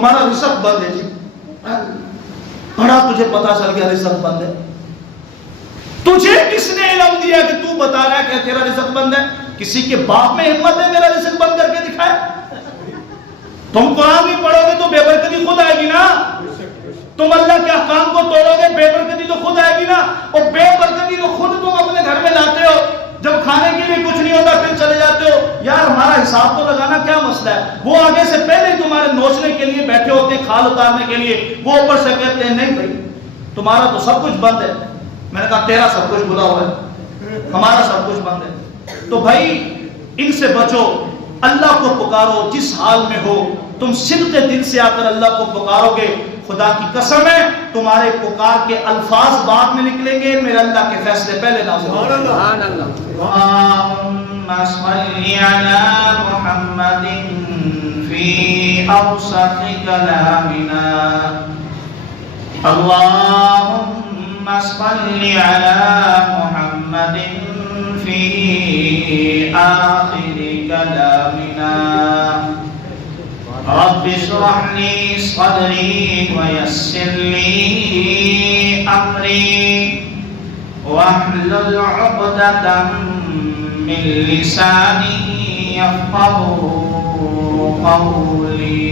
تمہارا رزق بند ہے جی، بڑا تجھے پتا چل گیا رزق بند ہے. تجھے کس نے علم دیا کہ تو بتا رہا ہے کہ تیرا رزق بند ہے؟ کسی کے باپ میں ہمت ہے میرا رزق بند کر کے دکھائے؟ تم قرآن بھی پڑھو گے تو بے برکتی خود آئے گی نا. تم اللہ کے احکام کو توڑو گے بے برکتی تو خود آئے گی نا. اور بے برکتی تو خود تم اپنے گھر میں لاتے ہو. جب کھانے کے لیے کچھ نہیں ہوتا پھر چلے جاتے ہو یار ہمارا حساب تو لگانا کیا مسئلہ ہے. وہ آگے سے پہلے ہی تمہارے نوچنے کے لیے بیٹھے ہوتے ہیں کھال اتارنے کے لیے. وہ اوپر سے کہتے ہیں نہیں بھائی تمہارا تو سب کچھ بند ہے. میں نے کہا تیرا سب کچھ بلا ہوا ہے, ہمارا سب کچھ بند ہے. تو بھائی ان سے بچو, اللہ کو پکارو جس حال میں ہو. تم صدق دل سے آ کر اللہ کو پکارو گے, خدا کی قسم ہے تمہارے پکار کے الفاظ بعد میں نکلیں گے, میرے اللہ کے فیصلے پہلے نازل ہوں گے. سبحان اللہ. اللهم صل على محمد في أوسط كلامنا. اللهم صل على محمد في آخر كلامنا. رب اشرح لي صدري ويسر لي أمري واحلل عقدة من لساني يفقهوا قولي.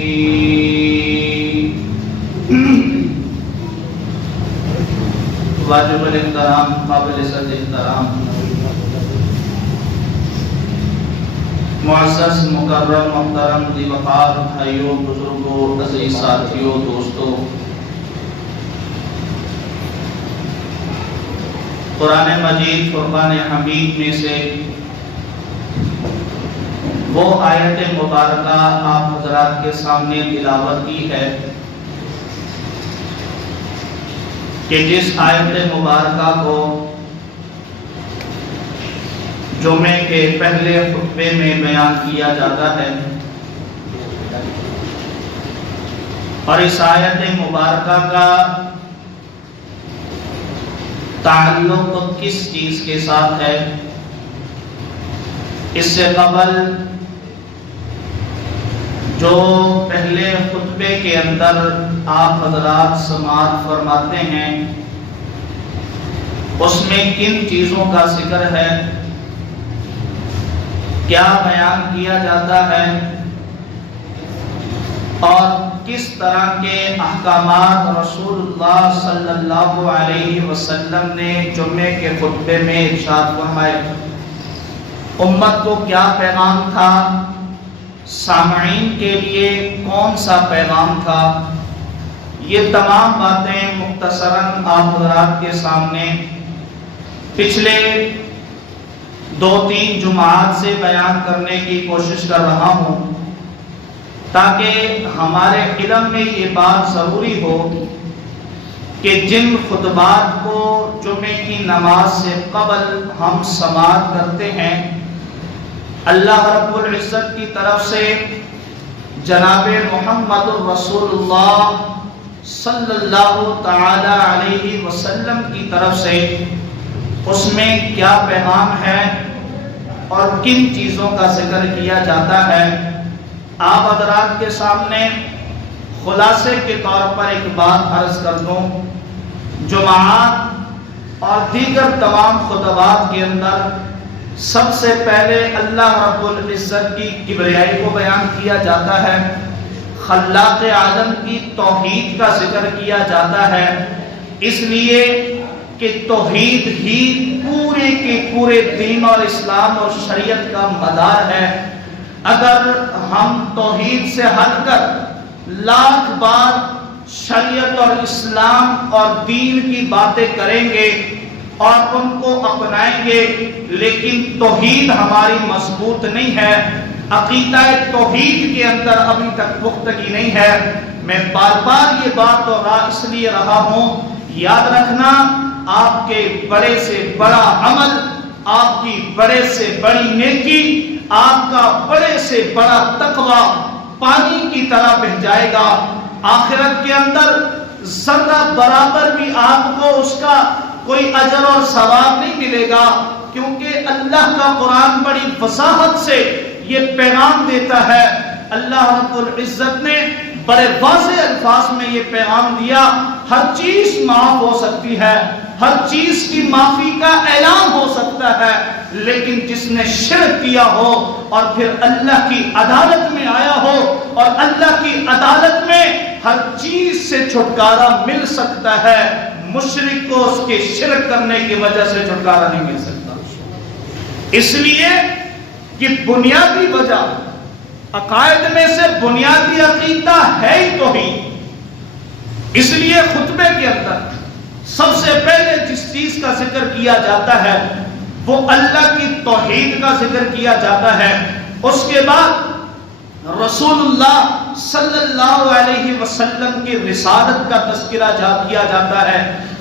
واجب الاحترام, قابل صد احترام, معزز مکرم محترم ذی وقار بھائیوں, بزرگوں, عزیز ساتھیوں, دوستوں, قرآن مجید فرقان حمید میں سے وہ آیت مبارکہ آپ حضرات کے سامنے تلاوت کی ہے کہ جس آیت مبارکہ کو جمعے کے پہلے خطبے میں بیان کیا جاتا ہے, اور اس آیت مبارکہ کا تعلق کس چیز کے ساتھ ہے. اس سے قبل جو پہلے خطبے کے اندر آپ حضرات سماعت فرماتے ہیں اس میں کن چیزوں کا ذکر ہے, کیا بیان کیا جاتا ہے, اور کس طرح کے احکامات رسول اللہ صلی اللہ علیہ وسلم نے جمعے کے خطبے میں ارشاد فرمائے. امت کو کیا پیغام تھا, سامعین کے لیے کون سا پیغام تھا, یہ تمام باتیں مختصراً آپ حضرات کے سامنے پچھلے 2-3 جمعات سے بیان کرنے کی کوشش کر رہا ہوں, تاکہ ہمارے علم میں یہ بات ضروری ہو کہ جن خطبات کو جمعے کی نماز سے قبل ہم سماعت کرتے ہیں, اللہ رب العزت کی طرف سے جناب محمد الرسول اللہ صلی اللہ تعالی علیہ وسلم کی طرف سے اس میں کیا پیغام ہے اور کن چیزوں کا ذکر کیا جاتا ہے. آپ حضرات کے سامنے خلاصے کے طور پر ایک بات عرض کر دوں. جمعات اور دیگر تمام خطبات کے اندر سب سے پہلے اللہ رب العزت کی کبریائی کو بیان کیا جاتا ہے, خلاق عالم کی توحید کا ذکر کیا جاتا ہے, اس لیے کہ توحید ہی پورے کے پورے دین اور اسلام اور شریعت کا مدار ہے. اگر ہم توحید سے ہٹ کر لاکھ بار شریعت اور اسلام اور دین کی باتیں کریں گے اور ان کو اپنائیں گے, لیکن توحید ہماری مضبوط نہیں ہے, عقیدہ توحید کے اندر ابھی تک پختگی نہیں ہے. میں بار بار یہ بات دوہرا اس لیے رہا ہوں, یاد رکھنا آپ کے بڑے سے بڑا عمل, آپ کی بڑے سے بڑی نیکی, آپ کا بڑے سے بڑا تقوی پانی کی طرح بہہ جائے گا. آخرت کے اندر ذرہ برابر بھی آپ کو اس کا کوئی اجر اور ثواب نہیں ملے گا, کیونکہ اللہ کا قرآن بڑی وضاحت سے یہ پیغام دیتا ہے. اللہ رب العزت نے بڑے واضح الفاظ میں یہ پیغام دیا، ہر چیز معاف ہو سکتی ہے، ہر چیز کی معافی کا اعلان ہو سکتا ہے، لیکن جس نے شرک کیا ہو اور پھر اللہ کی عدالت میں آیا ہو، اور اللہ کی عدالت میں ہر چیز سے چھٹکارا مل سکتا ہے، مشرک کو اس کے شرک کرنے کی وجہ سے چھٹکارا نہیں مل سکتا۔ اس لیے کہ بنیادی وجہ، عقائد میں سے بنیادی عقیدہ ہے ہی توحید۔ اس لیے خطبے کے اندر سب سے پہلے جس چیز کا ذکر کیا جاتا ہے وہ اللہ کی توحید کا ذکر کیا جاتا ہے، اس کے بعد رسول اللہ صلی اللہ علیہ وسلم کی رسالت کا تذکرہ کیا جاتا ہے،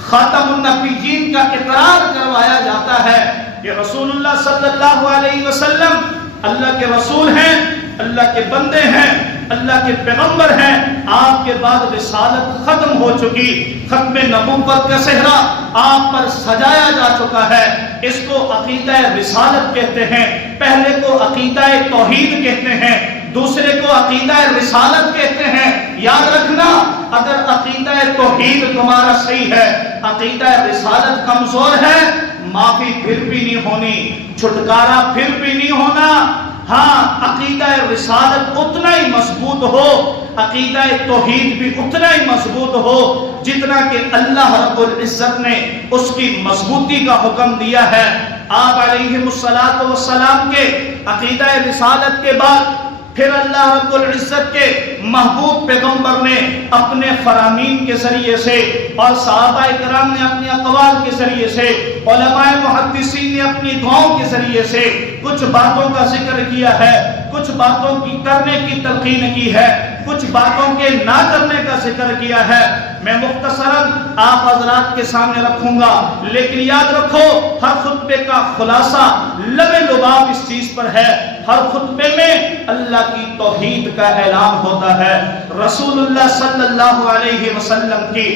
خاتم النبیین کا اقرار کروایا جاتا ہے کہ رسول اللہ صلی اللہ علیہ وسلم اللہ کے رسول ہیں، اللہ کے بندے ہیں، اللہ کے پیغمبر ہیں، آپ کے بعد رسالت ختم ہو چکی، ختم نبوت کا صحرا آپ پر سجایا جا چکا ہے۔ اس کو عقیدہ رسالت کہتے ہیں، پہلے کو عقیدہ توحید کہتے ہیں، دوسرے کو عقیدہ رسالت کہتے ہیں۔ یاد رکھنا، اگر عقیدہ توحید تمہارا صحیح ہے، عقیدہ رسالت کمزور ہے، معافی پھر بھی نہیں ہونی، چھٹکارا پھر بھی نہیں ہونا۔ ہاں، عقیدہ رسالت اتنا ہی مضبوط ہو، عقیدہ توحید بھی اتنا ہی مضبوط ہو جتنا کہ اللہ رب العزت نے اس کی مضبوطی کا حکم دیا ہے۔ آپ علیہ السلام کے عقیدہ رسالت کے بعد پھر اللہ رب العزت کے محبوب پیغمبر نے اپنے فرامین کے ذریعے سے اور صحابہ کرام نے اپنے اقوال کے ذریعے سے، علماء محدثین نے اپنی دعاؤں کے ذریعے سے کچھ باتوں کا ذکر کیا ہے، کچھ باتوں کی کرنے کی تلقین کی ہے، کچھ باتوں کے نہ کرنے کا ذکر کیا ہے۔ میں مختصراً آپ حضرات کے سامنے رکھوں گا، لیکن یاد رکھو ہر خطبے کا خلاصہ لب لباب اس چیز پر ہے، ہر خطبے میں اللہ کی توحید کا اعلان ہوتا ہے، رسول اللہ صلی اللہ علیہ وسلم کی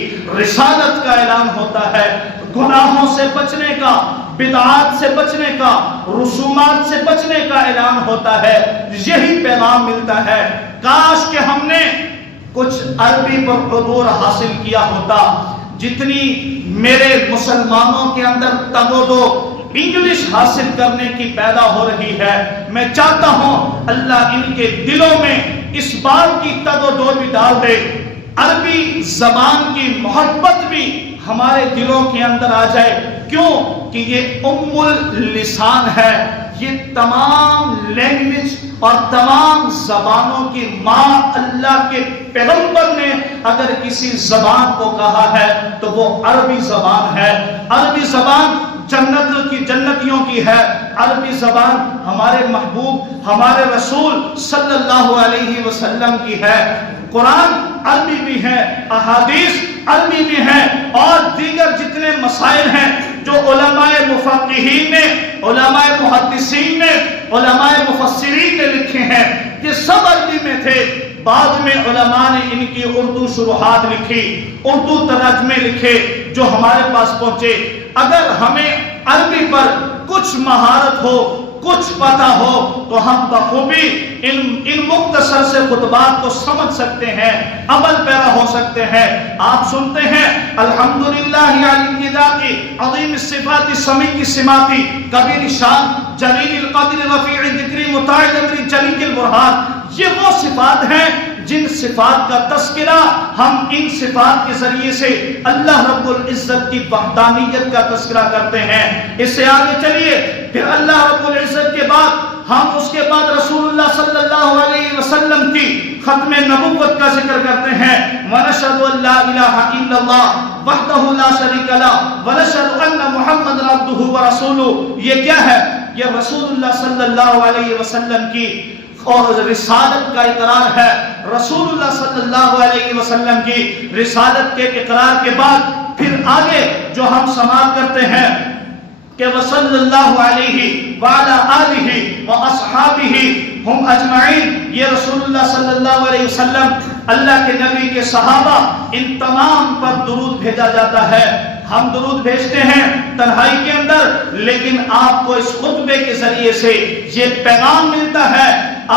رسالت کا اعلان ہوتا ہے، گناہوں سے بچنے کا، بدعات سے بچنے کا، رسومات سے بچنے کا اعلان ہوتا ہے، یہی پیغام ملتا ہے۔ کاش کہ ہم نے کچھ عربی پر عبور حاصل کیا ہوتا، جتنی میرے مسلمانوں کے اندر تگ و دو انگلش حاصل کرنے کی پیدا ہو رہی ہے، میں چاہتا ہوں اللہ ان کے دلوں میں اس بات کی تگ و دو بھی ڈال دے، عربی زبان کی محبت بھی ہمارے دلوں کے اندر آ جائے۔ کیوں کہ یہ ام اللسان ہے، یہ تمام لینگویج اور تمام زبانوں کی ماں۔ اللہ کے پیغمبر نے اگر کسی زبان کو کہا ہے تو وہ عربی زبان ہے۔ عربی زبان جنتیوں کی ہے، عربی زبان ہمارے محبوب ہمارے رسول صلی اللہ علیہ وسلم کی ہے۔ قرآن عربی بھی ہے، احادیث عربی بھی ہے، اور دیگر جتنے مسائل ہیں جو علماء مفقہین نے، علماء محدثین نے، علماء مفسرین نے لکھے ہیں، یہ سب عربی میں تھے۔ بعد میں علماء نے ان کی اردو شروحات لکھی، اردو ترجمے لکھے جو ہمارے پاس پہنچے۔ اگر ہمیں عربی پر کچھ مہارت ہو، کچھ پتہ ہو تو ہم بخوبی ان مختصر سے خطبات کو سمجھ سکتے ہیں، عمل پیرا ہو سکتے ہیں۔ آپ سنتے ہیں الحمدللہ علی ذاتی عظیم الصفات سمیع السمات کبیر شان جلیل القدر رفیع الذکر متعال امر جلیل البرہان، یہ وہ صفات ہیں جن صفات کا تذکرہ ہم ان صفات کے ذریعے سے اللہ رب العزت کی وحدانیت کا تذکرہ کرتے ہیں۔ اس سے آگے چلیے، پھر اللہ رب العزت کے بعد ہم اس کے بعد رسول اللہ صلی اللہ علیہ وسلم کی ختم نبوت کا ذکر کرتے ہیں۔ وَنَشْهَدُ أَن لَا إِلَٰهَ إِلَّا اللَّهُ وَحْدَهُ لَا شَرِيكَ لَهُ وَنَشْهَدُ أَنَّ مُحَمَّدًا عَبْدُهُ وَرَسُولُهُ۔ یہ کیا ہے؟ یہ رسول اللہ صلی اللہ علیہ وسلم کی اور رسالت کا اقرار ہے۔ رسول اللہ صلی اللہ علیہ وسلم کی رسالت کے اقرار کے بعد پھر آگے جو ہم سماعت کرتے ہیں کہ وصلی اللہ علیہ وعلی آلہ واصحابہ ہم اجمعین، یہ رسول اللہ صلی اللہ علیہ وسلم، اللہ کے نبی کے صحابہ، ان تمام پر درود بھیجا جاتا ہے۔ ہم درود بھیجتے ہیں تنہائی کے اندر، لیکن آپ کو اس خطبے کے ذریعے سے یہ پیغام ملتا ہے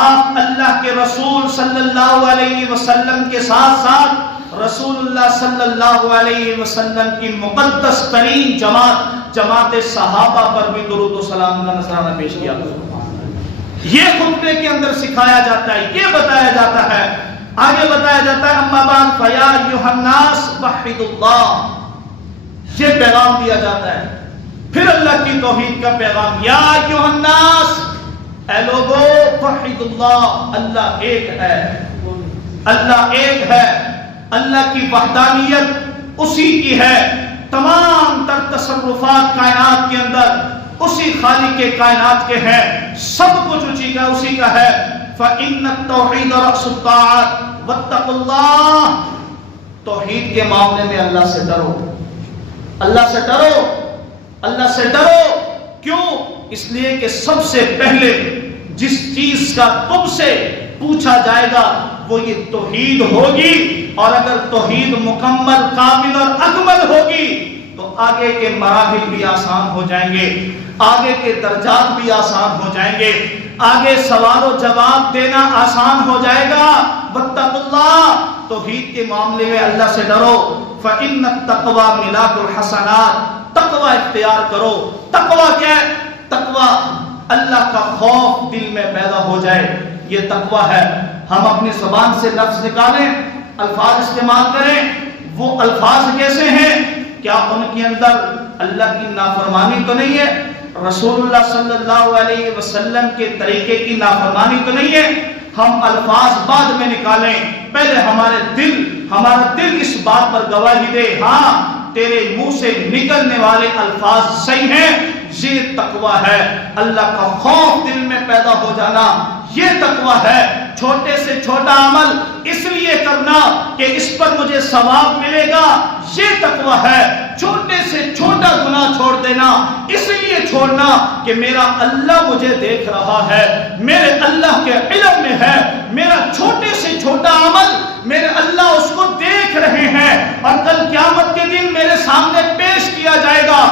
آپ اللہ کے رسول صلی اللہ علیہ وسلم کے ساتھ ساتھ رسول اللہ صلی اللہ علیہ وسلم کی مقدس ترین جماعت صحابہ پر بھی درود و سلام کا نذرانہ پیش کیا. یہ خطبے کے اندر سکھایا جاتا ہے، یہ بتایا جاتا ہے. آگے بتایا جاتا ہے اما بعد فیا ایھا الناس وحدوا اللہ، یہ پیغام دیا جاتا ہے. پھر اللہ کی توحید کا پیغام، یا ایھا الناس، اے لوگو وحدوا اللہ، اللہ ایک ہے، اللہ ایک ہے. اللہ کی وحدانیت اسی کی ہے. تمام تر تصرفات کائنات کے اندر اسی خالق کے کائنات کے ہیں، سب کچھ اسی کا ہے. فَإِنَّ التَّوْحِيدَ رَأْسُ الطَّاعَاتِ وَاتَّقُوا اللَّهَ، توحید کے معاملے میں اللہ سے ڈرو، اللہ سے ڈرو، اللہ سے ڈرو. کیوں؟ اس لیے کہ سب سے پہلے جس چیز کا تم سے پوچھا جائے گا وہ یہ توحید ہوگی، اور اگر توحید مکمل، کامل اور اکمل ہوگی تو آگے کے مراحل بھی آسان ہو جائیں گے، آگے کے درجات بھی آسان ہو جائیں گے، آگے سوال و جواب دینا آسان ہو جائے گا. واتقوا اللہ، توحید کے معاملے میں اللہ سے ڈرو. فإن التقوى ملاک الحسنات، تقوی اختیار کرو. تقوی کیا ہے؟ تقوی اللہ کا خوف دل میں پیدا ہو جائے، یہ تقوی ہے. ہم اپنی زبان سے لفظ نکالیں، الفاظ استعمال کریں، وہ الفاظ کیسے ہیں؟ کیا ان کے اندر اللہ کی نافرمانی تو نہیں ہے؟ رسول اللہ صلی اللہ علیہ وسلم کے طریقے کی نافرمانی تو نہیں ہے؟ ہم الفاظ بعد میں نکالیں، پہلے ہمارا دل اس بات پر گواہی دے، ہاں تیرے منہ سے نکلنے والے الفاظ صحیح ہیں. یہ تقوی ہے. اللہ کا خوف دل میں پیدا ہو جانا، یہ تقوی ہے. چھوٹے سے چھوٹا عمل اس لیے کرنا کہ اس پر مجھے ثواب ملے گا، یہ تقوی ہے. چھوٹے سے چھوٹا گناہ چھوڑ دینا اس لیے چھوڑنا کہ میرا اللہ مجھے دیکھ رہا ہے، میرے اللہ کے علم میں ہے. میرا چھوٹے سے چھوٹا عمل میرے اللہ اس کو دیکھ رہے ہیں، اور کل قیامت کے دن میرے سامنے پیش کیا جائے گا.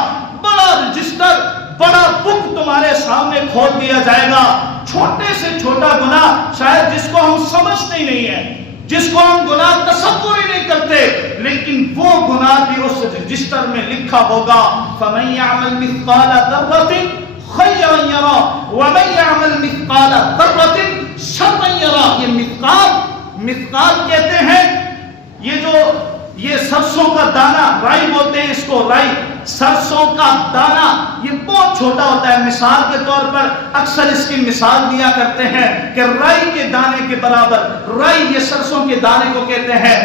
بڑا رجسٹر، بڑا بک تمہارے سامنے کھول دیا جائے گا. چھوٹے سے چھوٹا گناہ شاید جس کو ہم سمجھتے ہی نہیں ہیں، جس کو ہم گناہ تصور ہی نہیں کرتے، لیکن وہ گناہ بھی اس رجسٹر میں لکھا ہوگا. فَمَن يَعْمَلْ مِثْقَالَ ذَرَّةٍ خَيْرًا يَرَهُ وَمَن يَعْمَلْ مِثْقَالَ ذَرَّةٍ شَرًّا يَرَهُ. یہ مثقال کہتے ہیں، یہ سرسوں کا دانہ، رائی بولتے ہیں اس کو، رائی، سرسوں کا دانہ، یہ بہت چھوٹا ہوتا ہے. مثال کے طور پر اکثر اس کی مثال دیا کرتے ہیں کہ رائی کے دانے کے برابر، رائی یہ سرسوں کے دانے کو کہتے ہیں.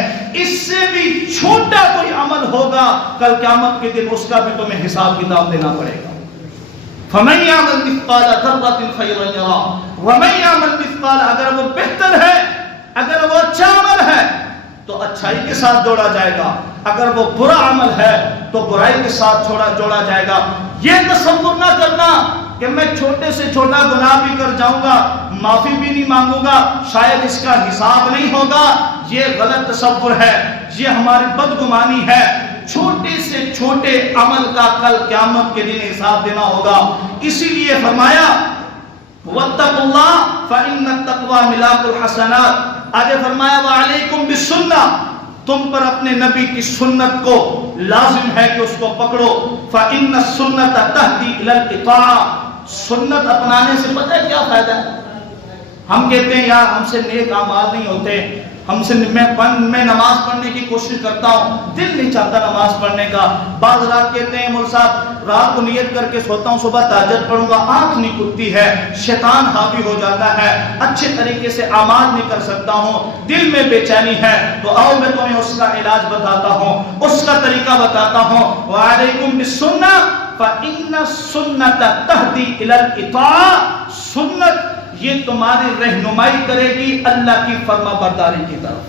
اس سے بھی چھوٹا کوئی عمل ہوگا، کل قیامت کے دن اس کا بھی تمہیں حساب کتاب دینا پڑے گا. فَمَن يَعْمَلْ مِثْقَالَ ذَرَّةٍ خَيْرًا يَرَهُ وَمَن يَعْمَلْ مِثْقَالَ، اگر وہ بہتر ہے، اگر وہ اچھا عمل ہے تو اچھائی کے ساتھ جوڑا جائے گا، اگر وہ برا عمل ہے تو برائی کے ساتھ جوڑا جائے گا. یہ تصور نہ کرنا کہ میں چھوٹے سے چھوٹا گناہ بھی کر جاؤں گا، معافی بھی نہیں مانگوں گا، شاید اس کا حساب نہیں ہوگا. یہ غلط تصور ہے، یہ ہماری بدگمانی ہے. چھوٹے سے چھوٹے عمل کا کل قیامت کے دن حساب دینا ہوگا. اسی لیے فرمایا واتقوا اللہ فإن التقوى ملاک الحسنات. آگے فرمایا وعلیکم بالسنہ، تم پر اپنے نبی کی سنت کو لازم ہے کہ اس کو پکڑو. فإن السنة تهدی إلى الإطاعة، سنت اپنانے سے پتہ ہے کیا فائدہ ہے؟ ہم کہتے ہیں یار ہم سے نیک اعمال نہیں ہوتے، میں نماز پڑھنے کی کوشش کرتا ہوں، دل نہیں چاہتا نماز پڑھنے کا. بعض رات کہتے ہیں مول صاحب رات کو نیت کر کے سوتا ہوں صبح تہجد پڑھوں گا، آنکھ نہیں کھلتی ہے، شیطان حاوی ہو جاتا ہے، اچھے طریقے سے اعمال نہیں کر سکتا ہوں، دل میں بے چینی ہے. تو آؤ میں تمہیں اس کا علاج بتاتا ہوں، اس کا طریقہ بتاتا ہوں. وعلیکم بالسنہ فإن السنة تهدی إلى الإطاعة، سنت یہ تمہاری رہنمائی کرے گی اللہ کی فرما برداری کی طرف.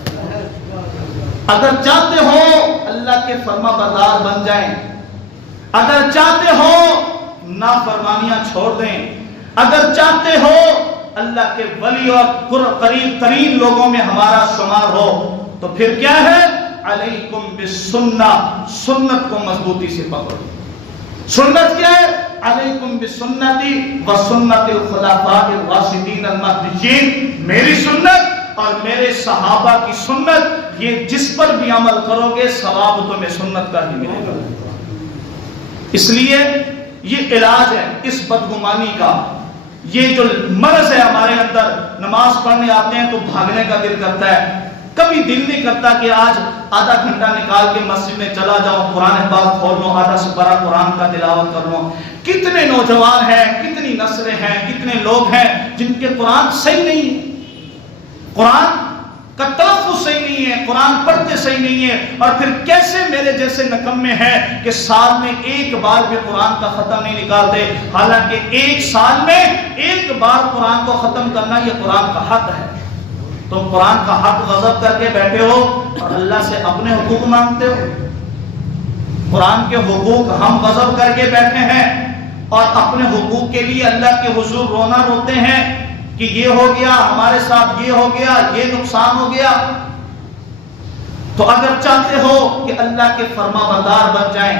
اگر چاہتے ہو اللہ کے فرما بردار بن جائیں، اگر چاہتے ہو نافرمانیاں چھوڑ دیں، اگر چاہتے ہو اللہ کے ولی اور قریب ترین لوگوں میں ہمارا شمار ہو، تو پھر کیا ہے؟ علیکم بالسنہ، سنت کو مضبوطی سے پکڑو. سنت کیا ہے؟ علیکم بسنتی و سنت الخلفاء الراشدین المہدیین، میری سنت اور میرے صحابہ کی سنت، یہ جس پر بھی عمل کرو گے ثواب تمہیں سنت کا ہی ملے گا۔ اس لیے یہ علاج ہے اس بدگمانی کا۔ یہ جو مرض ہے ہمارے اندر، نماز پڑھنے آتے ہیں تو بھاگنے کا دل کرتا ہے، کبھی دل نہیں کرتا کہ آج آدھا گھنٹہ نکال کے مسجد میں چلا جاؤں، قرآن پاک کھول لوں، آدھا سپارہ قرآن کا تلاوت کر لوں۔ کتنے نوجوان ہیں، کتنی نسلیں ہیں، کتنے لوگ ہیں جن کے قرآن صحیح نہیں ہے، قرآن کا تلفظ صحیح نہیں ہے، قرآن پڑھتے صحیح نہیں ہے، اور پھر کیسے میرے جیسے نکمے ہیں کہ سال میں ایک بار بھی قرآن کا ختم نہیں نکالتے، حالانکہ ایک سال میں ایک بار قرآن کو ختم کرنا یہ قرآن کا حق ہے۔ تم قرآن کا حق غضب کر کے بیٹھے ہو اور اللہ سے اپنے حقوق مانگتے ہو۔ قرآن کے حقوق ہم غضب کر کے بیٹھے ہیں اور اپنے حقوق کے لیے اللہ کے حضور رونا روتے ہیں کہ یہ ہو گیا ہمارے ساتھ، یہ ہو گیا، یہ نقصان ہو گیا۔ تو اگر چاہتے ہو کہ اللہ کے فرما بردار بن جائیں،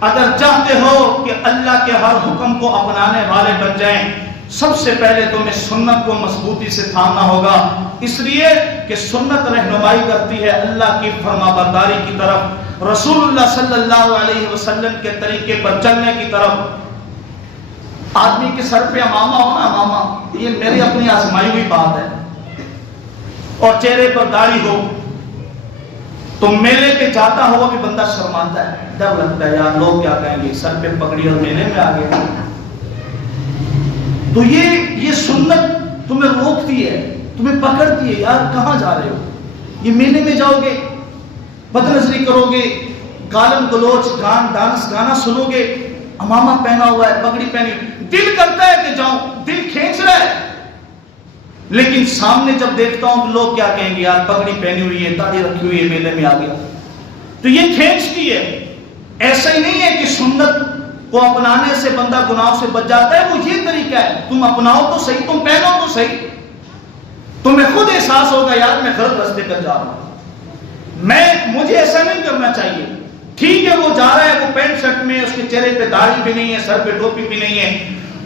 اگر چاہتے ہو کہ اللہ کے ہر حکم کو اپنانے والے بن جائیں، سب سے پہلے تمہیں سنت کو مضبوطی سے تھامنا ہوگا، اس لیے کہ سنت رہنمائی کرتی ہے اللہ کی فرما برداری کی طرف، رسول اللہ صلی اللہ علیہ وسلم کے طریقے پر چلنے کی طرف۔ آدمی کے سر پہ امامہ ہو نا، امامہ، یہ میری اپنی آزمائی ہوئی بات ہے، اور چہرے پر داڑھی ہو تو میلے پہ جاتا ہوا بھی بندہ شرماتا ہے، ڈر لگتا ہے یار لوگ کیا کہیں گے، سر پہ پگڑی اور میلے میں آ گئے۔ تو یہ سنت تمہیں روکتی ہے، تمہیں پکڑتی ہے، یار کہاں جا رہے ہو؟ یہ میلے میں جاؤ گے، بد نظری کرو گے، گالم گلوچ ڈانس گانا سنو گے، امامہ پہنا ہوا ہے، پگڑی پہنی، دل کرتا ہے کہ جاؤں، دل کھینچ رہا ہے، لیکن سامنے جب دیکھتا ہوں تو لوگ کیا کہیں گے، یار پگڑی پہنی ہوئی ہے، داڑھی رکھی ہوئی ہے، میلے میں آ گیا۔ تو یہ کھینچتی ہے۔ ایسا ہی نہیں ہے کہ سنت کو اپنانے سے بندہ گناہوں سے بچ جاتا ہے، وہ یہ طریقہ ہے، تم اپناؤ تو صحیح، تم پہنو تو صحیح، تمہیں خود احساس ہوگا یار میں غلط راستے پر جا رہا ہوں، مجھے ایسا نہیں کرنا چاہیے۔ ٹھیک ہے وہ جا رہا ہے، وہ پینٹ شرٹ میں، اس کے چہرے پہ داڑھی بھی نہیں ہے، سر پہ ٹوپی بھی نہیں ہے،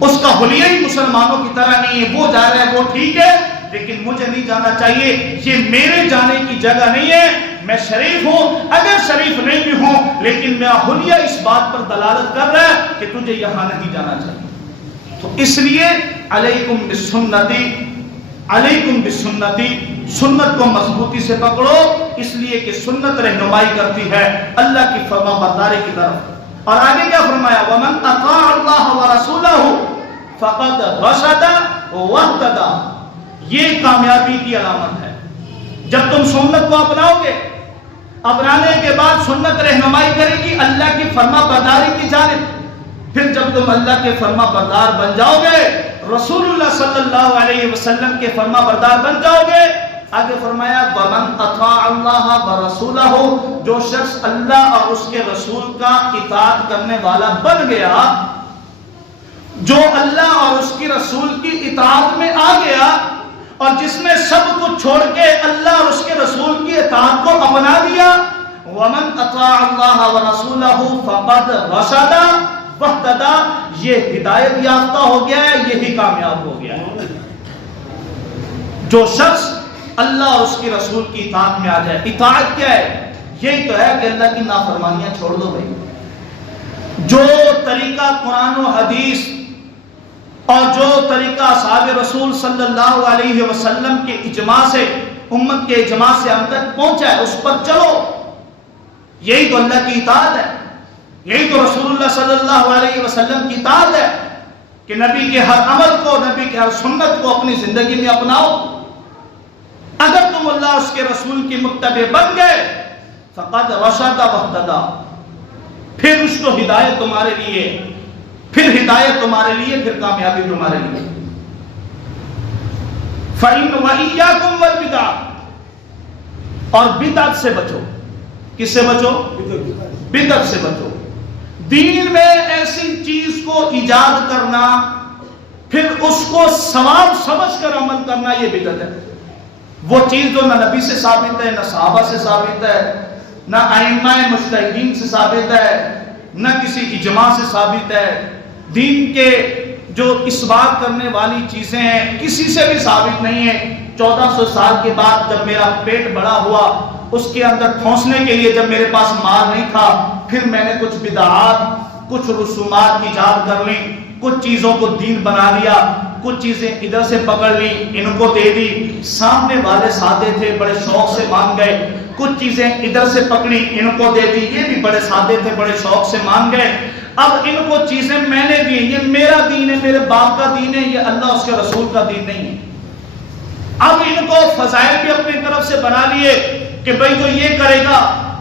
اس کا حلیہ ہی مسلمانوں کی طرح نہیں ہے، وہ جا رہا ہے، وہ ٹھیک ہے، لیکن مجھے نہیں جانا چاہیے، یہ میرے جانے کی جگہ نہیں ہے۔ میں شریف ہوں، اگر شریف نہیں بھی ہوں، لیکن میرا حلیہ اس بات پر دلالت کر رہا ہے کہ تجھے یہاں نہیں جانا چاہیے۔ تو اس لیے علیکم بسنتی، علیکم بسنتی، سنت کو مضبوطی سے پکڑو، اس لیے کہ سنت رہنمائی کرتی ہے اللہ کی فرما برداری کی طرف۔ اور آگے کیا فرمایا، وَمَنْ أَطَاعَ اللَّهَ وَرَسُولَهُ فَقَدْ رَشَدَ وَاهْتَدَى۔ یہ کامیابی کی علامت ہے۔ جب تم سنت کو اپناؤ گے، اپنانے کے بعد سنت رہنمائی کرے گی اللہ کی فرما برداری کی جانب، پھر جب تم اللہ کے فرما بردار بن جاؤ گے، رسول اللہ صلی اللہ علیہ وسلم کے فرما بردار بن جاؤ گے، آگے فرمایا وَمَنْ أَطَاعَ اللَّهَ وَرَسُولَهُ، جو شخص اللہ اور اس کے رسول کا اطاعت کرنے والا بن گیا، جو اللہ اور اس کی رسول کی اطاعت میں آ گیا، اور جس نے سب کو چھوڑ کے اللہ اور اس کے رسول کی اطاعت کو اپنا لیا، وَمَنْ أَطَاعَ اللَّهَ وَرَسُولَهُ فَقَدْ رَشَدَ وَاهْتَدَى، یہ ہدایت یافتہ ہو گیا ہے، یہی کامیاب ہو گیا ہے۔ جو شخص اللہ اور اس کے رسول کی اطاعت میں آ جائے، اطاعت کیا ہے؟ یہی تو ہے کہ اللہ کی نافرمانیاں چھوڑ دو بھائی۔ جو طریقہ قرآن و حدیث اور جو طریقہ اصحاب رسول صلی اللہ علیہ وسلم کے اجماع سے، امت کے اجماع سے ہم تک پہنچا ہے، اس پر چلو، یہی تو اللہ کی اطاعت ہے، یہی تو رسول اللہ صلی اللہ علیہ وسلم کی اطاعت ہے کہ نبی کے ہر عمل کو، نبی کے ہر سنت کو اپنی زندگی میں اپناؤ۔ اگر تم اللہ اس کے رسول کی متبع بن گئے، فقد رشد واهتدى، پھر اس کو ہدایت تمہارے لیے، پھر ہدایت تمہارے لیے، پھر کامیابی تمہارے لیے۔ فَإِنَّ وَإِيَّاكُمْ وَالْبِدْعَ، اور بدعت سے بچو۔ کس سے بچو؟ بدعت سے بچو۔ دین میں ایسی چیز کو ایجاد کرنا، پھر اس کو ثواب سمجھ کر عمل کرنا، یہ بدعت ہے۔ وہ چیز جو نہ نبی سے ثابت ہے، نہ صحابہ سے ثابت ہے، نہ ائمہ مجتہدین سے ثابت ہے، نہ کسی اجماع سے ثابت ہے، دین کے جو اس بات کرنے والی چیزیں ہیں کسی سے بھی ثابت نہیں ہے۔ 1400 سال کے بعد جب میرا پیٹ بڑا ہوا، اس کے اندر ٹھونسنے کے لیے جب میرے پاس مال نہیں تھا، پھر میں نے کچھ بدعات، کچھ رسومات ایجاد کر لی، کچھ چیزوں کو دین بنا لیا، کچھ چیزیں ادھر سے پکڑ لی، ان کو دے دی۔ سامنے والے سادے تھے، بڑے شوق سے مان گئے۔ کچھ چیزیں ادھر سے پکڑی، ان کو دے دی، یہ بھی بڑے سادے تھے، بڑے شوق سے مان گئے۔ اب ان کو چیزیں میں نے دی، یہ میرا دین ہے، میرے باپ کا دین ہے، یہ اللہ اس کے رسول کا دین نہیں ہے۔ اب ان کو فضائل بھی اپنی طرف سے بنا لیے کہ بھئی جو یہ کرے گا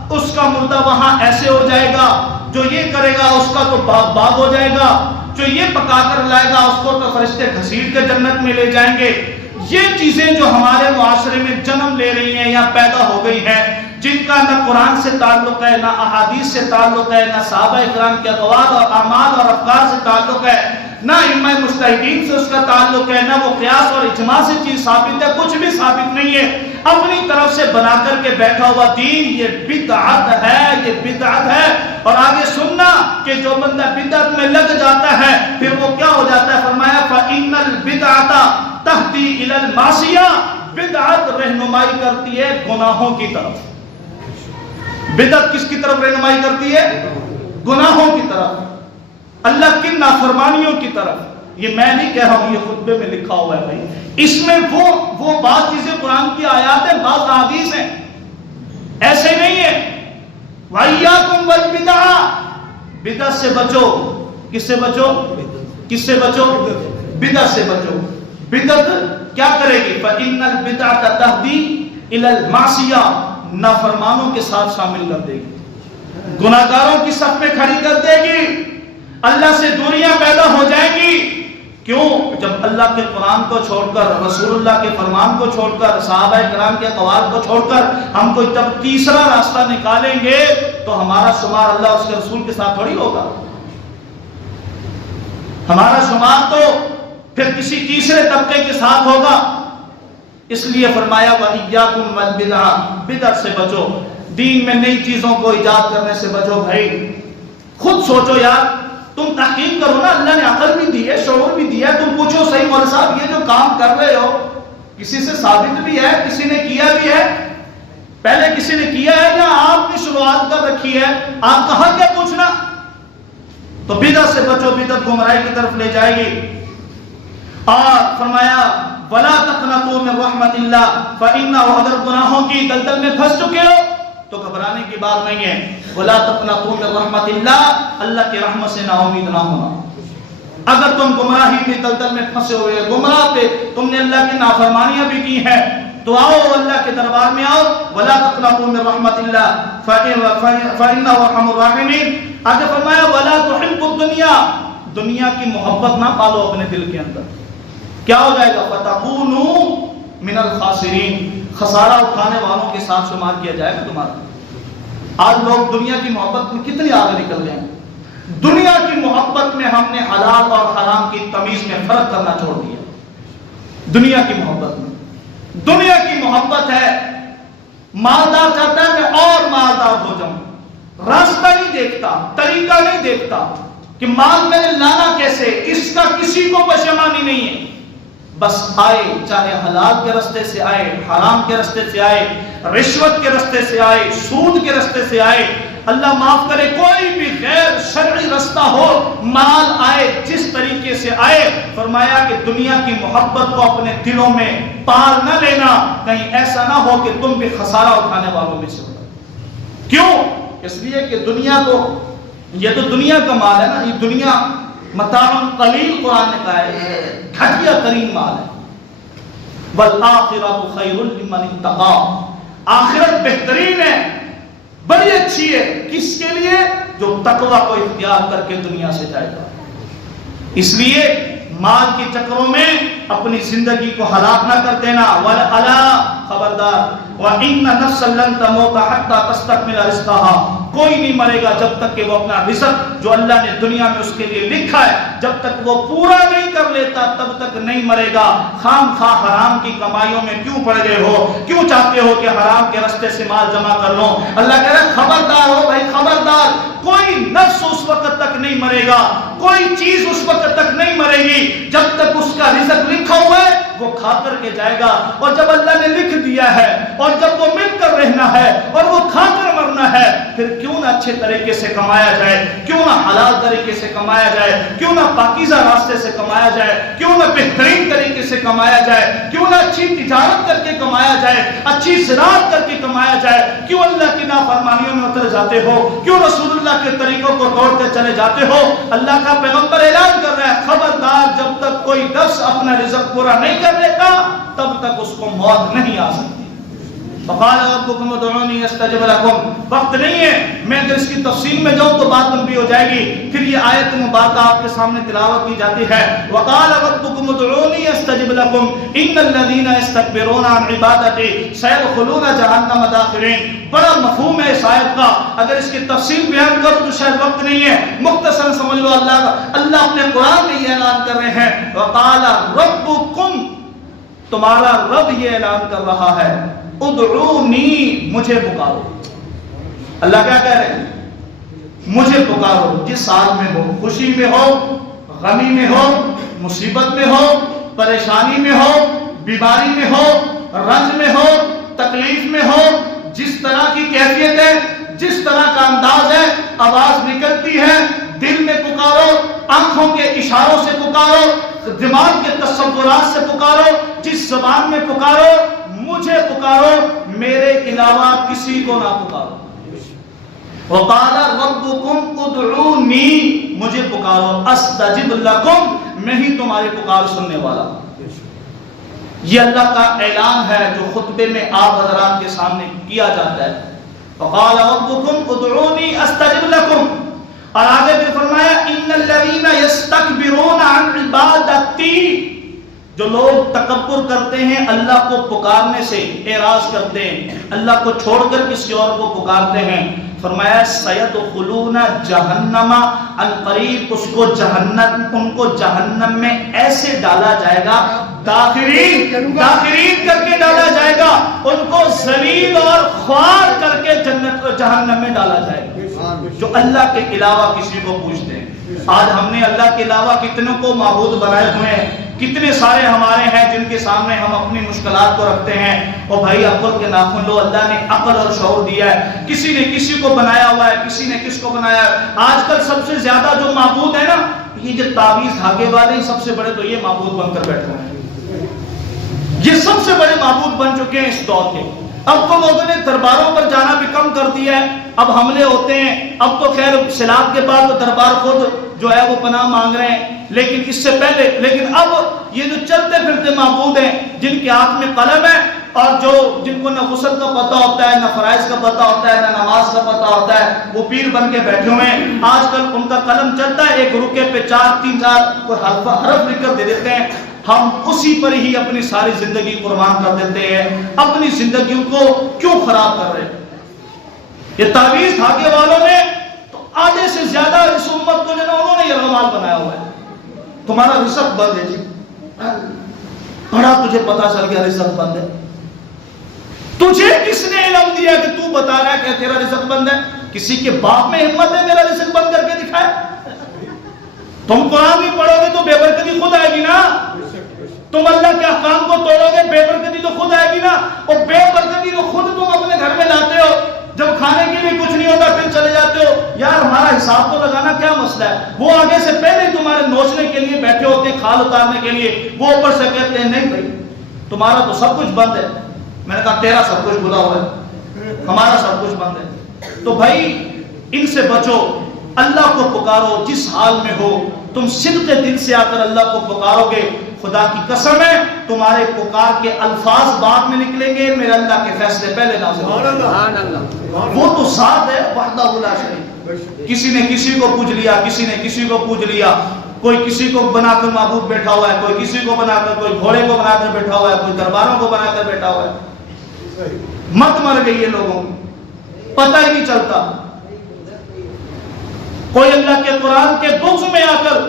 اس کا مردہ وہاں ایسے ہو جائے گا، جو یہ کرے گا اس کا تو باغ ہو جائے گا، جو یہ پکا کر لائے گا اس کو تو فرشتے گھسیٹ کے جنت میں لے جائیں گے۔ یہ چیزیں جو ہمارے معاشرے میں جنم لے رہی ہیں یا پیدا ہو گئی ہیں، جن کا نہ قرآن سے تعلق ہے، نہ احادیث سے تعلق ہے، نہ صحابہ اکرام کے اقوال اور اعمال اور افکار سے تعلق ہے، نہ ائمہ مجتہدین سے اس کا تعلق ہے، نہ وہ قیاس اور اجماع سے چیز ثابت ہے، کچھ بھی ثابت نہیں ہے۔ اپنی طرف سے بنا کر کے بیٹھا ہوا دین یہ بدعت ہے، یہ بدعت ہے۔ اور آگے سننا کہ جو بندہ بدعت میں لگ جاتا ہے پھر وہ کیا ہو جاتا ہے؟ فرمایا فَإِنَّ الْبِدْعَةَ تَهْدِي إِلَى الْمَعْصِيَةِ، بدعت رہنمائی کرتی ہے گناہوں کی طرف۔ بدعت کس کی طرف رہنمائی کرتی ہے؟ گناہوں کی طرف، اللہ کی نافرمانیوں کی طرف۔ یہ میں نہیں کہہ رہا ہوں، یہ خطبے میں لکھا ہوا ہے بھائی۔ اس میں وہ بعض چیزیں قرآن کی آیات ہیں، بعض احادیث ہیں، ایسے نہیں ہے۔ وَإِيَّاكُمْ وَالْبِدْعَةِ، بدعت سے بچو۔ کس سے بچو؟ کس سے بچو؟ بدعت سے بچو۔ بدعت کیا کرے گی؟ فَإِنَّ الْبِدْعَةَ تَهْدِي إِلَى الْمَعْصِيَةِ، نافرمانوں کے ساتھ شامل کر دے گی، گناہگاروں کی صف میں کھڑی کر دے گی، اللہ سے دوریاں پیدا ہو جائیں گی۔ کیوں؟ جب اللہ کے قرآن کو چھوڑ کر، رسول اللہ کے فرمان کو چھوڑ کر، صحابہ کرام کے اقوال کو چھوڑ کر ہم کو جب تیسرا راستہ نکالیں گے تو ہمارا شمار اللہ اس کے رسول کے ساتھ تھوڑی ہوگا، ہمارا شمار تو پھر کسی تیسرے طبقے کے ساتھ ہوگا۔ اس لیے فرمایا وَإِيَّاكُمْ وَالْبِدْعَةِ، بدعت سے بچو، دین میں نئی چیزوں کو ایجاد کرنے سے بچو۔ بھائی خود سوچو یار، تم تحقیق کرو نا، اللہ نے عقل بھی دی ہے، شعور بھی دیا ہے، تم پوچھو صحیح مولوی صاحب یہ جو کام کر رہے ہو کسی سے ثابت بھی ہے، کسی نے کیا بھی ہے، پہلے کسی نے کیا ہے یا آپ نے شروعات کر رکھی ہے؟ آپ کہاں کیا پوچھنا؟ تو بدعت سے بچو، بدعت گمراہی کی طرف لے جائے گی۔ اور فرمایا وَلَا تَقْنَطُوا مِن رَحْمَةِ اللَّهِ فَإِنَّهُ، اگر گناہوں کی دلدل میں پھنس چکے ہو تو گھبرانے کی بات نہیں ہے۔ وَلَا تَقْنَطُوا مِن رَحْمَةِ اللَّهِ، اللہ کی رحمت سے نا امید نہ ہونا۔ اگر تم گمراہی کی دلدل میں پھنسے ہوئے، گمراہ پہ تم نے اللہ کی نافرمانیاں بھی کی ہیں، تو آؤ اللہ کے دربار میں آؤ۔ وَلَا تَقْنَطُوا مِن رَحْمَةِ اللَّهِ فَإِنَّهُ أَرْحَمُ الرَّاحِمِينَ۔ آگے فرمایا وَلَا تُحِبُّوا الدُّنْيَا، دنیا کی محبت نہ پالو اپنے دل کے اندر، کیا ہو جائے گا؟ فَتَكُونُوا مِنَ الْخَاسِرِينَ، خسارہ اٹھانے والوں کے ساتھ شمار کیا جائے گا تمہارا۔ آج لوگ دنیا کی محبت میں کتنی آگے نکل گئے ہیں۔ دنیا کی محبت میں ہم نے حلال اور حرام کی تمیز میں فرق کرنا چھوڑ دیا۔ دنیا کی محبت میں، دنیا کی محبت ہے، مالدار چاہتا ہے میں اور مالدار ہو جاؤں، راستہ نہیں دیکھتا، طریقہ نہیں دیکھتا کہ مال میں نے لانا کیسے، اس کا کسی کو پشیمانی نہیں ہے، بس آئے، چاہے حلال کے رستے سے آئے، حرام کے رستے سے آئے، رشوت کے رستے سے آئے، سود کے رستے سے آئے، اللہ معاف کرے کوئی بھی غیر شرعی رستہ ہو، مال آئے جس طریقے سے آئے، فرمایا کہ دنیا کی محبت کو اپنے دلوں میں پال نہ لینا، کہیں ایسا نہ ہو کہ تم بھی خسارہ اٹھانے والوں میں سے ہو۔ کیوں؟ اس لیے کہ دنیا کو، یہ تو دنیا کا مال ہے نا، یہ دنیا متاع قلیل، قرآن نے کہا ہے گھٹیا ترین مال ہے۔ وَالْآخِرَةُ خَيْرٌ لِمَنِ اتَّقَىٰ، آخرت بہترین ہے، بڑی اچھی ہے، کس کے لیے؟ جو تقوی کو اختیار کر کے دنیا سے جائے گا۔ اس لیے مال کے چکروں میں اپنی زندگی کو ہلاک نہ کر دینا. وَلَأَلَا خبردار وَإِنَّ نَفْسًا لَن تَمُوتَ حَتَّى تَسْتَكْمِلَ رِزْقَهَا کوئی نہیں مرے گا جب تک کہ وہ اپنا رزق جو اللہ نے دنیا میں اس کے لیے لکھا ہے جب تک وہ پورا نہیں کر لیتا تب تک نہیں مرے گا. خام خواہ حرام کی کمائیوں میں کیوں پڑ گئے ہو؟ کیوں چاہتے ہو کہ حرام کے راستے سے مال جمع کر لو؟ اللہ کہہ رہا ہے خبردار ہو بھائی خبردار، کوئی نفس اس وقت تک نہیں مرے گا، کوئی چیز اس وقت تک نہیں مرے گی جب تک اس کا رزق لکھا ہوا ہے وہ کھا کر کے جائے گا. اور جب اللہ نے لکھ دیا ہے اور جب وہ مل کر رہنا ہے اور وہ کھا کر مرنا ہے پھر کیوں نہ اچھے طریقے سے کمایا جائے، کیوں نہ حلال طریقے سے کمایا جائے، کیوں نہ پاکیزہ راستے سے کمایا جائے، کیوں نہ بہترین طریقے سے کمایا جائے، کیوں نہ اچھی تجارت کر کے کمایا جائے، اچھی زراعت کر کے کمایا جائے. کیوں اللہ کی نافرمانیوں میں اتر جاتے ہو؟ کیوں رسول اللہ کے طریقوں کو توڑتے چلے جاتے ہو؟ اللہ کا پیغمبر اعلان کر رہا ہے خبردار جب تک کوئی نفس اپنا رزق پورا نہیں کر لیتا تب تک اس کو موت نہیں آ سکتی. فقال ربكم ادعوني استجب لكم. وقت نہیں ہے، میں اگر اس کی تفصیل میں جاؤں تو بات لمبی ہو جائے گی. پھر یہ آیت مبارکہ آپ کے سامنے تلاوت کی جاتی ہے. وقال ربكم ادعوني استجب لكم ان الذين يستكبرون عن عبادتي سيدخلون جهنم داخرين. بڑا مفہوم ہے اس آیت کا، اگر اس کی تفصیل بیان کروں تو شاید وقت نہیں ہے، مختصر سمجھ لو. اللہ اپنے قرآن میں یہ اعلان کر رہے ہیں وقال ربكم، تمہارا رب یہ اعلان کر رہا ہے ادعونی، مجھے پکارو. اللہ کیا کہہ رہے ہیں؟ مجھے پکارو. جس حال میں ہو، خوشی میں ہو، غمی میں ہو، مصیبت میں ہو، پریشانی میں ہو، بیماری میں ہو، رنج میں ہو، تکلیف میں ہو، جس طرح کی کیفیت ہے، جس طرح کا انداز ہے، آواز نکلتی ہے، دل میں پکارو، آنکھوں کے اشاروں سے پکارو، دماغ کے تصورات سے پکارو، جس زبان میں پکارو، مجھے پکارو، میرے علاوہ کسی کو نہ پکارو. وقال ربكم ادعونی، مجھے پکارو، استجب لکم، میں ہی تمہاری پکار سننے والا. یہ اللہ کا اعلان ہے جو خطبے میں آپ حضرات کے سامنے کیا جاتا ہے. وقال ربكم ادعونی استجب لکم. اور آگے پھر فرمایا ان الذین یستکبرون عن عبادتی، جو لوگ تکبر کرتے ہیں اللہ کو پکارنے سے، اعراض کرتے ہیں، اللہ کو چھوڑ کر کسی اور کو پکارتے ہیں، فرمایا سیدخلون جہنم، عنقریب اس کو جہنم، ان کو جہنم میں ایسے ڈالا جائے گا، داخرین کر کے ڈالا جائے گا، ان کو ذلیل اور خوار کر کے جہنم میں ڈالا جائے گا. جو اللہ کے علاوہ کسی کو پوچھتے ہیں. آج ہم نے اللہ کے علاوہ کتنوں کو معبود بنائے ہوئے ہیں، کتنے سارے ہمارے ہیں جن کے سامنے ہم اپنی مشکلات کو رکھتے ہیں. اور بھائی عقل کے ناخن لو، اللہ نے عقل اور شعور دیا ہے، کسی نے کسی کو بنایا ہوا ہے، کسی نے کس کو بنایا ہے. آج کل سب سے زیادہ جو معبود ہے نا، یہ جو تعویذ دھاگے والے، سب سے بڑے تو یہ معبود بن کر بیٹھے ہیں. یہ سب سے بڑے معبود بن چکے ہیں اس دور کے. اب تو لوگوں نے درباروں پر جانا بھی کم کر دیا ہے، اب حملے ہوتے ہیں. اب تو خیر سیلاب کے بعد تو دربار خود جو ہے وہ پناہ مانگ رہے ہیں، لیکن اس سے پہلے، لیکن اب یہ جو چلتے پھرتے معبود ہیں جن کے ہاتھ میں قلم ہے اور جو جن کو نہ غسل کا پتہ ہوتا ہے، نہ فرائض کا پتہ ہوتا ہے، نہ نماز کا پتہ ہوتا ہے، وہ پیر بن کے بیٹھے ہوئے ہیں. آج کل ان کا قلم چلتا ہے، ایک رکے پہ 4 حرف لکھ کر دے دیتے ہیں. ہم اسی پر ہی اپنی ساری زندگی قربان کر دیتے ہیں، اپنی زندگیوں کو کیوں خراب کر رہے ہیں؟ یہ تعویذ دھاگے والوں نے تو آدھے سے زیادہ اس امت کو جو نا انہوں نے یہ رمال بنایا ہوا ہے. تمہارا رزق بند ہے جی، بڑا تجھے پتا چل گیا رزق بند ہے. تجھے کس نے علم دیا کہ تو بتا رہا ہے کہ تیرا رزق بند ہے؟ کسی کے باپ میں ہمت ہے میرا رزق بند کر کے دکھائے؟ تم قرآن بھی پڑھو گے تو بے برکتی خود آئے گی نا. تم اللہ کے احکام کو توڑو گے بے برکتی تو خود آئے گی نا. اور بے برکتی تو خود تم اپنے گھر میں لاتے ہو. جب کھانے کے لیے کچھ نہیں ہوتا پھر چلے جاتے ہو، یار ہمارا حساب تو لگانا، کیا مسئلہ ہے؟ وہ آگے سے پہلے تمہارے نوچنے کے لیے بیٹھے ہوتے ہیں، کھال اتارنے کے لیے. وہ اوپر سے کہتے ہیں نہیں بھائی تمہارا تو سب کچھ بند ہے. میں نے کہا تیرا سب کچھ کھلا ہوا ہے، ہمارا سب کچھ بند ہے. تو بھائی ان سے بچو، اللہ کو پکارو جس حال میں ہو. تم صدق دل سے آ کر اللہ کو پکارو گے، خدا کی قسم ہے تمہارے پکار کے الفاظ بعد میں نکلیں گے، میرے اللہ کے فیصلے پہلے نازل ہوں گے. وہ تو ذات ہے وحدہ لا شریک. کسی نے کسی کو پوج لیا، کسی نے کسی کو پوج لیا. کوئی کسی کو بنا کر معبود بیٹھا ہوا ہے، کوئی کسی کو بنا کر، کوئی گھوڑے کو بنا کر بیٹھا ہوا ہے، کوئی درباروں کو بنا کر بیٹھا ہوا ہے۔ مت مر گئی ہے لوگوں کو، پتہ ہی نہیں چلتا۔ کوئی اللہ کے قرآن کے بغض میں آ کر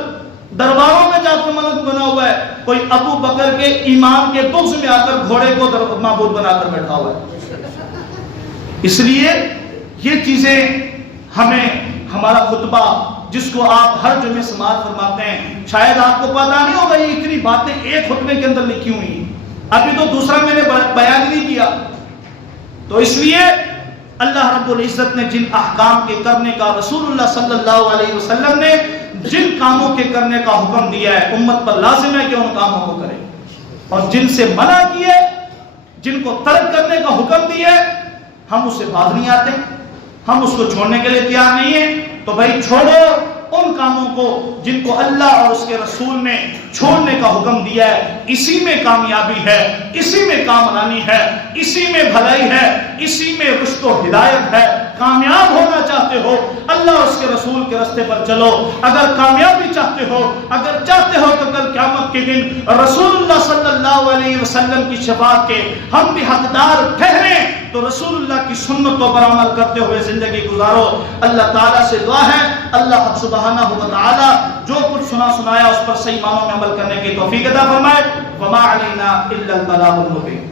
درباروں میں جا کر مدد بنا ہوا ہے، کوئی ابو بکر کے ایمان کے بغض میں آ کر گھوڑے کو معبود بنا کر بیٹھا ہوا ہے۔ اس لیے یہ چیزیں ہمیں، ہمارا خطبہ جس کو آپ ہر جمعے سماعت فرماتے ہیں، شاید آپ کو پتہ نہیں ہوگا یہ اتنی باتیں ایک خطبے کے اندر لکھی ہوئی ہیں، ابھی تو دوسرا میں نے بیان نہیں کیا۔ تو اس لیے اللہ رب العزت نے جن احکام کے کرنے کا، رسول اللہ صلی اللہ علیہ وسلم نے جن کاموں کے کرنے کا حکم دیا ہے، امت پر لازم ہے کہ ان کاموں کو کرے، اور جن سے منع کیے، جن کو ترک کرنے کا حکم دیا ہے، ہم اس سے باز نہیں آتے، ہم اس کو چھوڑنے کے لیے تیار نہیں ہیں۔ تو بھائی چھوڑو ان کاموں کو جن کو اللہ اور اس کے رسول نے چھوڑنے کا حکم دیا ہے، اسی میں کامیابی ہے، اسی میں کامرانی ہے، اسی میں بھلائی ہے، اسی میں رشد و ہدایت ہے۔ کامیاب ہونا چاہتے ہو، اللہ اور اس کے رسول کے راستے پر چلو۔ اگر کامیابی چاہتے ہو، اگر چاہتے ہو کہ کل قیامت کے دن رسول اللہ صلی اللہ علیہ وسلم کی شفاعت کے ہم بھی حقدار ٹھہریں، تو رسول اللہ کی سنتوں پر عمل کرتے ہوئے زندگی گزارو۔ اللہ تعالیٰ سے دعا ہے، اللہ سبحانہ و تعالی جو کچھ سنایا اس پر صحیح معنوں میں عمل کرنے کی توفیق عطا فرمائے۔ وما علینا الا البلاغ المبین۔